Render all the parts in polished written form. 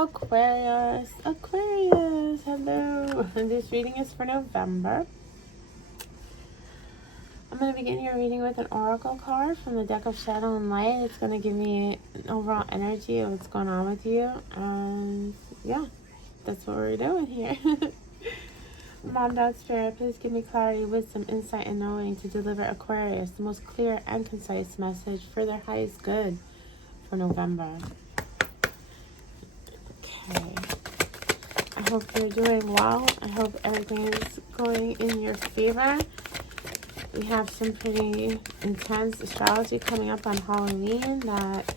Aquarius, Aquarius, hello. This reading is for November. I'm going to begin your reading with an oracle card from the deck of Shadow and Light. It's going to give me an overall energy of what's going on with you. And yeah, that's what we're doing here. Mom, Dad, Spirit, please give me clarity, wisdom, insight, and knowing to deliver Aquarius the most clear and concise message for their highest good for November. Okay. I hope you're doing well. I hope everything is going in your favor. We have some pretty intense astrology coming up on Halloween that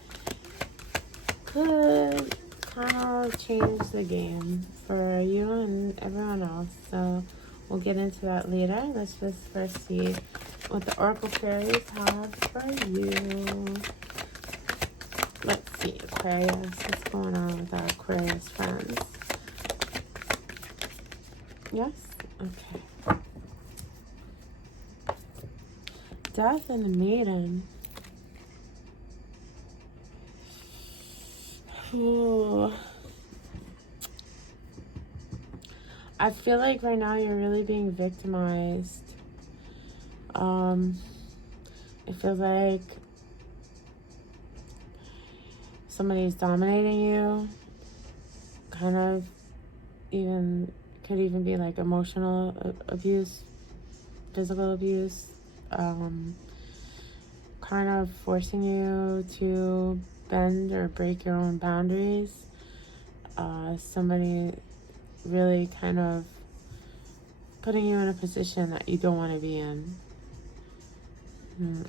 could kind of change the game for you and everyone else. So we'll get into that later. Let's just first see what the Oracle Fairies have for you. Let's see, Aquarius. What's going on with our Aquarius friends? Yes? Okay. Death and the Maiden. Ooh. I feel like right now you're really being victimized. It feels like somebody's dominating you. Kind of could even be like emotional abuse, physical abuse. Kind of forcing you to bend or break your own boundaries. Somebody really kind of putting you in a position that you don't want to be in.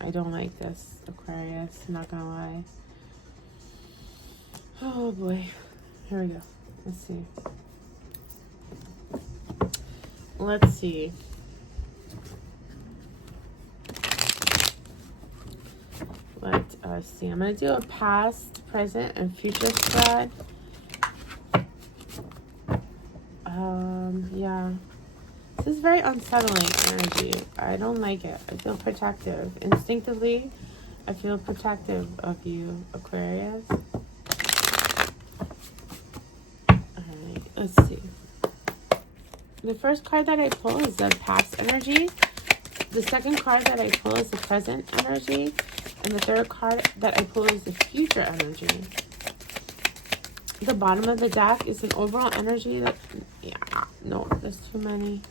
I don't like this, Aquarius, I'm not gonna lie. Oh boy, here we go. Let's see. Let us see. I'm going to do a past, present, and future spread. Yeah. This is very unsettling energy. I don't like it. I feel protective. Instinctively, I feel protective of you, Aquarius. Alright, let's see. The first card that I pull is the past energy. The second card that I pull is the present energy. And the third card that I pull is the future energy. The bottom of the deck is an overall energy that... Yeah, no, there's too many.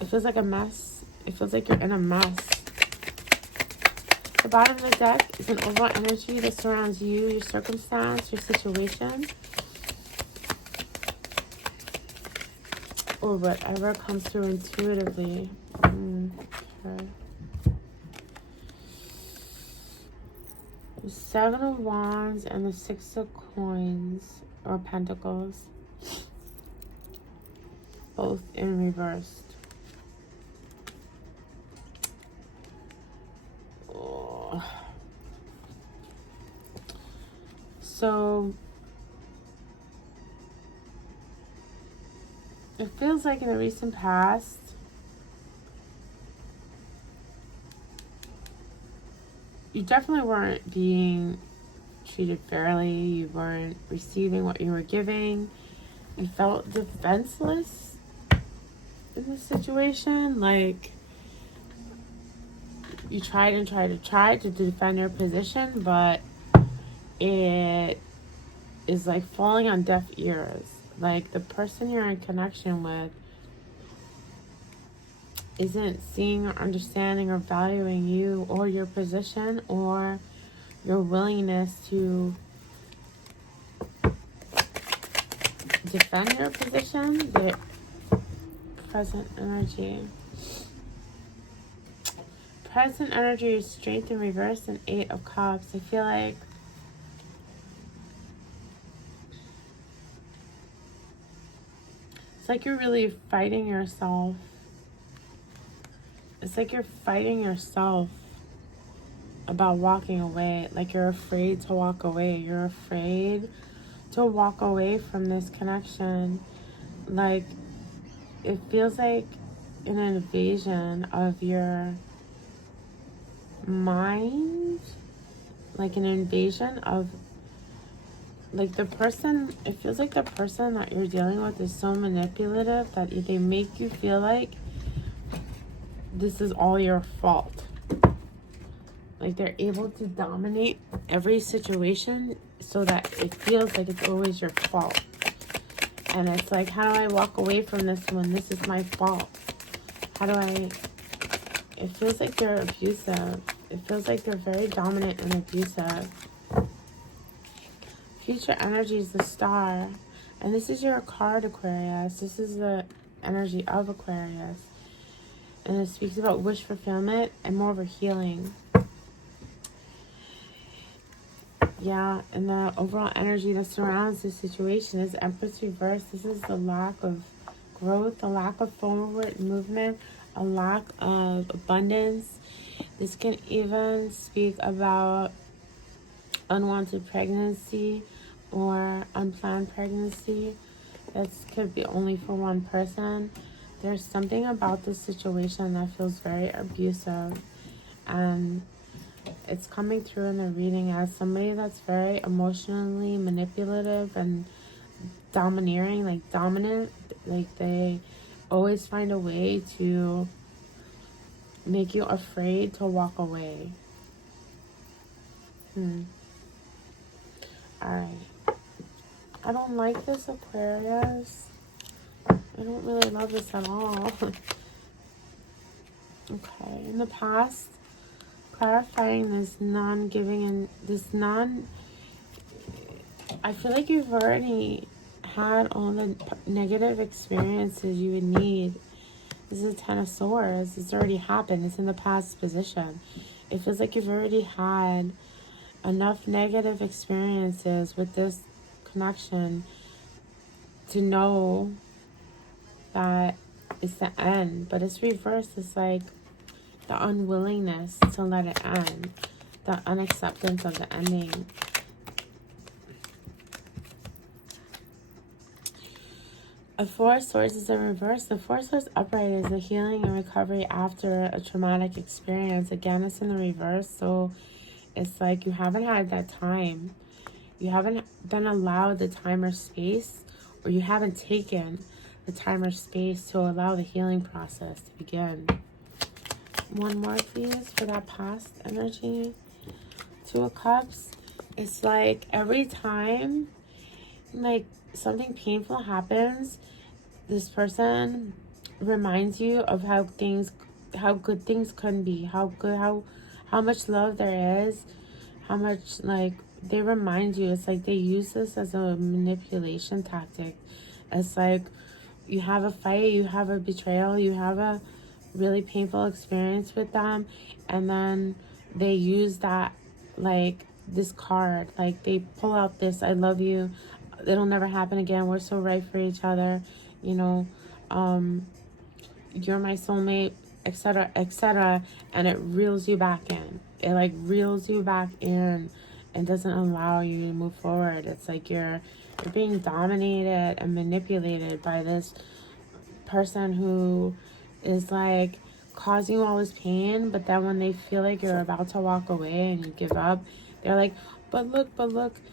It feels like a mess. It feels like you're in a mess. The bottom of the deck is an overall energy that surrounds you, your circumstance, your situation. Or whatever comes through intuitively. Okay. The Seven of Wands and the Six of Coins, or Pentacles, both in reversed. Oh. So it feels like in the recent past, you definitely weren't being treated fairly. You weren't receiving what you were giving. You felt defenseless in this situation. Like, you tried to defend your position, but it is like falling on deaf ears. Like, the person you're in connection with isn't seeing or understanding or valuing you or your position or your willingness to defend your position. The present energy. Present energy is strength in reverse and Eight of Cups. I feel like it's like you're really fighting yourself. It's like you're fighting yourself about walking away. Like, you're afraid to walk away. You're afraid to walk away from this connection. Like, it feels like an invasion of your mind. Like an invasion of like the person, it feels like the person that you're dealing with is so manipulative that they make you feel like this is all your fault. Like they're able to dominate every situation so that it feels like it's always your fault. And it's like, how do I walk away from this one? This is my fault. How do I... It feels like they're abusive. It feels like they're very dominant and abusive. Future energy is the Star. And this is your card, Aquarius. This is the energy of Aquarius. And it speaks about wish fulfillment and more of a healing. Yeah, and the overall energy that surrounds this situation is Empress reverse. This is the lack of growth, the lack of forward movement, a lack of abundance. This can even speak about unwanted pregnancy or unplanned pregnancy. That could be only for one person. There's something about this situation that feels very abusive, and it's coming through in the reading as somebody that's very emotionally manipulative and domineering, like dominant. Like they always find a way to make you afraid to walk away. Alright. I don't like this, Aquarius. I don't really love this at all. Okay. In the past, clarifying this non-giving and this I feel like you've already had all the negative experiences you would need. This is a Ten of Swords. It's already happened. It's in the past position. It feels like you've already had enough negative experiences with this connection to know that it's the end. But it's reversed. It's like the unwillingness to let it end. The unacceptance of the ending. A Four of Swords is in reverse. The Four of Swords upright is the healing and recovery after a traumatic experience. Again, it's in the reverse. So it's like you haven't had that time. You haven't been allowed the time or space, or you haven't taken the time or space to allow the healing process to begin. One more, please, for that past energy. Two of Cups. It's like every time, like, something painful happens, this person reminds you of how good things can be, how much love there is, how much, like, they remind you. It's like they use this as a manipulation tactic. It's like you have a fight, you have a betrayal, you have a really painful experience with them, and then they use that, like, this card, like they pull out this, I love you, it'll never happen again, we're so right for each other, you know, you're my soulmate, etc., etc., and it reels you back in. It like reels you back in and doesn't allow you to move forward. It's like you're being dominated and manipulated by this person who is like causing you all this pain, but then when they feel like you're about to walk away and you give up, they're like, but look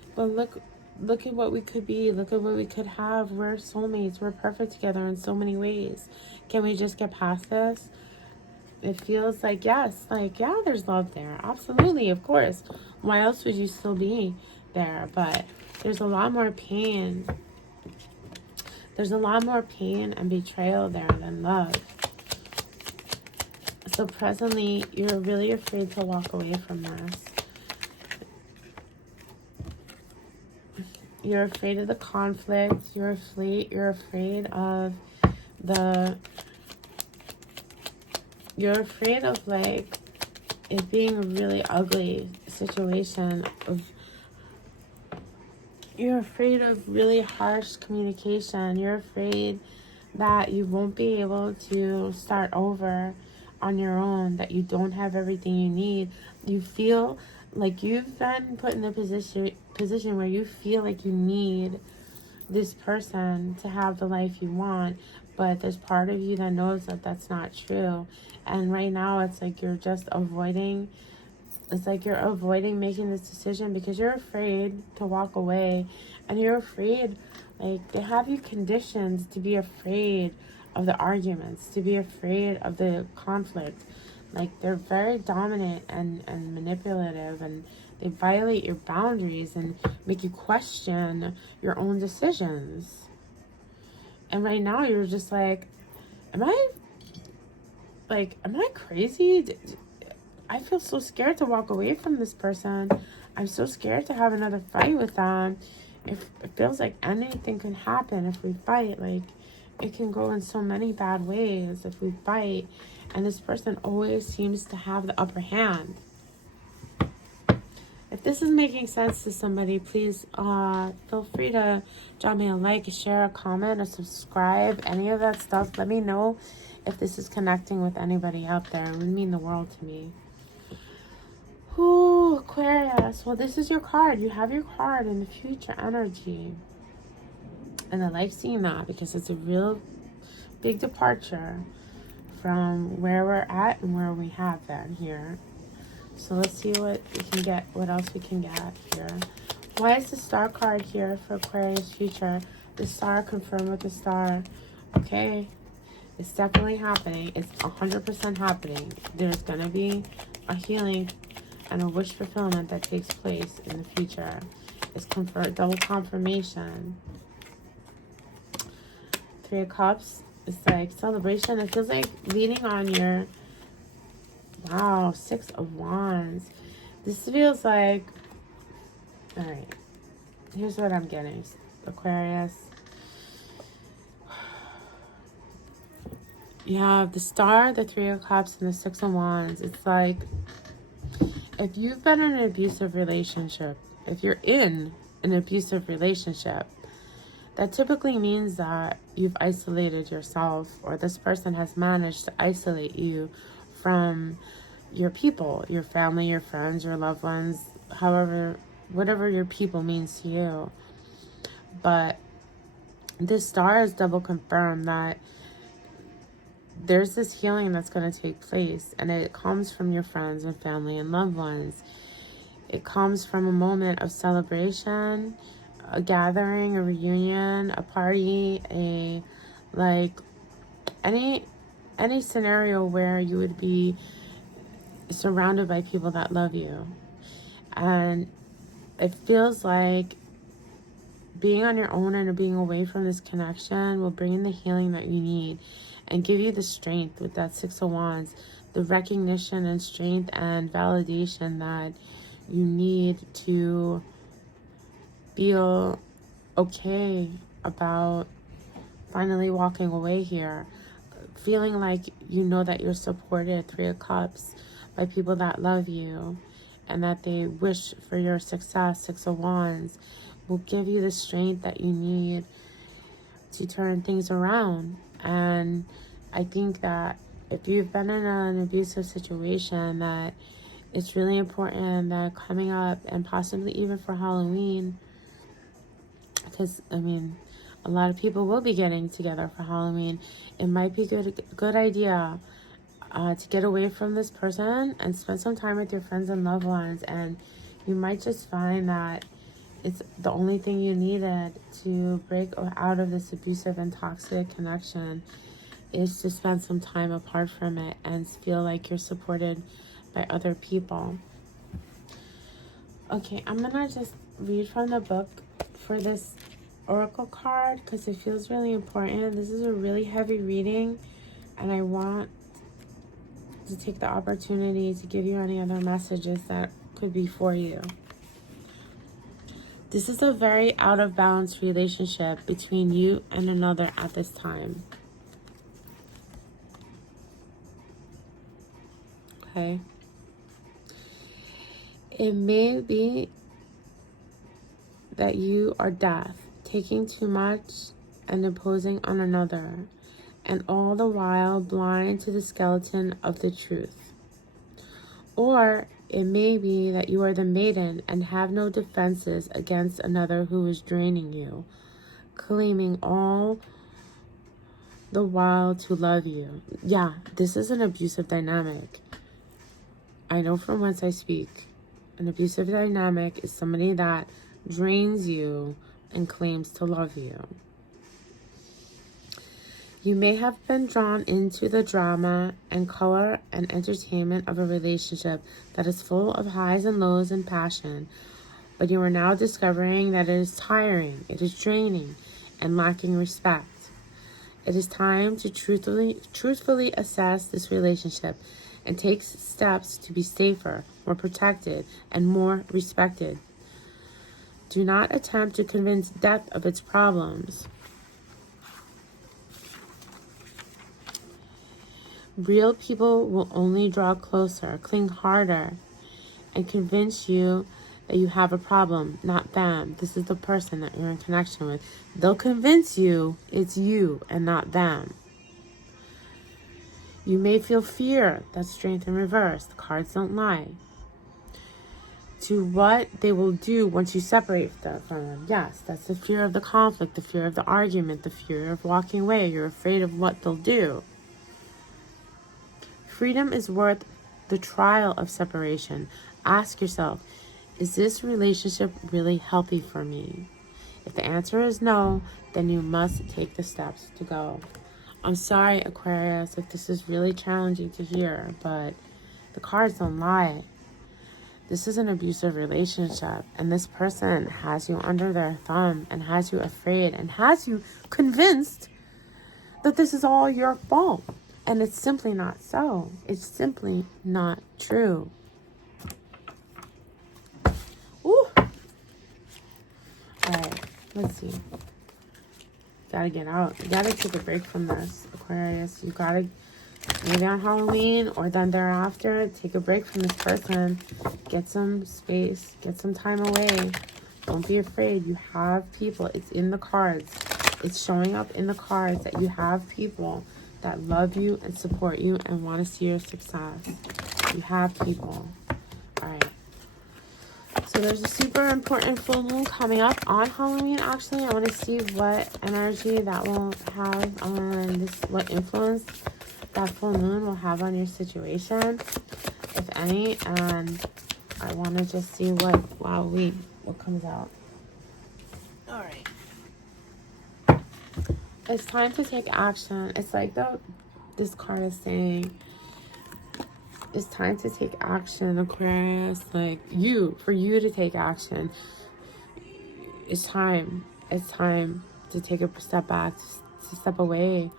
at what we could be, look at what we could have, we're soulmates, we're perfect together in so many ways, can we just get past this? It feels like, yes, like, yeah, there's love there, absolutely, of course, why else would you still be there? But there's a lot more pain. There's a lot more pain and betrayal there than love. So presently, you're really afraid to walk away from this. You're afraid of the conflict. You're afraid of like it being a really ugly situation. You're afraid of really harsh communication. You're afraid that you won't be able to start over on your own, that you don't have everything you need. You feel like you've been put in a position where you feel like you need this person to have the life you want, but there's part of you that knows that that's not true. And right now it's like you're just avoiding It's like you're avoiding making this decision because you're afraid to walk away. And you're afraid, like, they have you conditioned to be afraid of the arguments, to be afraid of the conflict. Like, they're very dominant and manipulative, and they violate your boundaries and make you question your own decisions. And right now you're just like, am I crazy? I feel so scared to walk away from this person. I'm so scared to have another fight with them. It feels like anything can happen if we fight. Like, it can go in so many bad ways if we fight. And this person always seems to have the upper hand. If this is making sense to somebody, please feel free to drop me a like, share, a comment, or subscribe. Any of that stuff. Let me know if this is connecting with anybody out there. It would mean the world to me. Ooh, Aquarius. Well, this is your card. You have your card in the future energy. And I like seeing that because it's a real big departure from where we're at and where we have been here. So let's see what we can get, what else we can get here. Why is the star card here for Aquarius future? The star, confirmed with the star. Okay, it's definitely happening. It's 100% happening. There's going to be a healing and a wish fulfillment that takes place in the future. It's double confirmation. Three of Cups. It's like celebration. It feels like leaning on your... Wow, Six of Wands. This feels like... Alright. Here's what I'm getting. Aquarius. You have the Star, the Three of Cups, and the Six of Wands. It's like... If you've been in an abusive relationship, if you're in an abusive relationship, that typically means that you've isolated yourself, or this person has managed to isolate you from your people, your family, your friends, your loved ones, however, whatever your people means to you. But this star is double confirmed that there's this healing that's going to take place, and it comes from your friends and family and loved ones. It comes from a moment of celebration, a gathering, a reunion, a party, any scenario where you would be surrounded by people that love you. And it feels like being on your own and being away from this connection will bring in the healing that you need and give you the strength with that Six of Wands, the recognition and strength and validation that you need to feel okay about finally walking away here. Feeling like you know that you're supported, Three of Cups, by people that love you and that they wish for your success. Six of Wands will give you the strength that you need to turn things around. And I think that if you've been in an abusive situation, that it's really important that coming up, and possibly even for Halloween, because I mean, a lot of people will be getting together for Halloween. It might be a good idea to get away from this person and spend some time with your friends and loved ones. And you might just find that it's the only thing you needed to break out of this abusive and toxic connection is to spend some time apart from it and feel like you're supported by other people. Okay, I'm gonna just read from the book for this oracle card because it feels really important. This is a really heavy reading, and I want to take the opportunity to give you any other messages that could be for you. This is a very out of balance relationship between you and another at this time. Okay. It may be that you are deaf, taking too much and imposing on another, and all the while blind to the skeleton of the truth. Or it may be that you are the maiden and have no defenses against another who is draining you, claiming all the while to love you. Yeah, this is an abusive dynamic. I know from whence I speak. An abusive dynamic is somebody that drains you and claims to love you. You may have been drawn into the drama and color and entertainment of a relationship that is full of highs and lows and passion, but you are now discovering that it is tiring, it is draining, and lacking respect. It is time to truthfully assess this relationship and take steps to be safer, more protected, and more respected. Do not attempt to convince depth of its problems. Real people will only draw closer, cling harder, and convince you that you have a problem, not them. This is the person that you're in connection with. They'll convince you it's you and not them. You may feel fear. That's strength in reverse. The cards don't lie. To what they will do once you separate from them. Yes, that's the fear of the conflict, the fear of the argument, the fear of walking away. You're afraid of what they'll do. Freedom is worth the trial of separation. Ask yourself, is this relationship really healthy for me? If the answer is no, then you must take the steps to go. I'm sorry, Aquarius, if this is really challenging to hear, but the cards don't lie. This is an abusive relationship, and this person has you under their thumb and has you afraid and has you convinced that this is all your fault. And it's simply not so. It's simply not true. Ooh. All right, let's see. Gotta get out. You gotta take a break from this, Aquarius. You gotta, maybe on Halloween or then thereafter, take a break from this person. Get some space. Get some time away. Don't be afraid. You have people. It's in the cards. It's showing up in the cards that you have people that love you and support you and want to see your success. You have people. All right. So there's a super important full moon coming up on Halloween. Actually, I want to see what energy that will have on this, what influence that full moon will have on your situation, if any. And I want to just see what comes out. All right. It's time to take action. It's like this card is saying, it's time to take action, Aquarius. Like for you to take action. It's time. It's time to take a step back, to step away,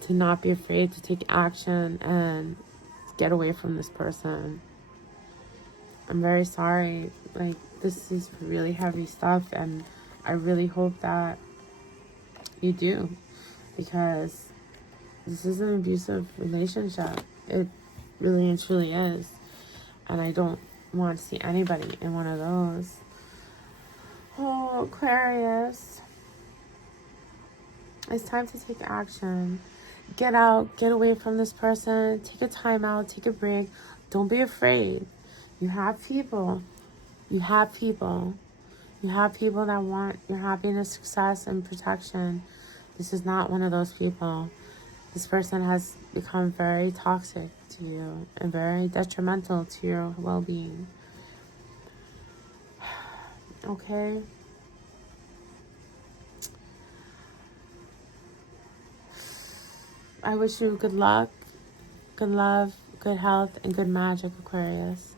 to not be afraid to take action and get away from this person. I'm very sorry. Like, this is really heavy stuff, and I really hope that you do, because this is an abusive relationship. It really and truly is. And I don't want to see anybody in one of those. Oh, Aquarius. It's time to take action. Get out. Get away from this person. Take a time out. Take a break. Don't be afraid. You have people. You have people. You have people that want your happiness, success, and protection. This is not one of those people. This person has become very toxic to you and very detrimental to your well-being. Okay? I wish you good luck, good love, good health, and good magic, Aquarius.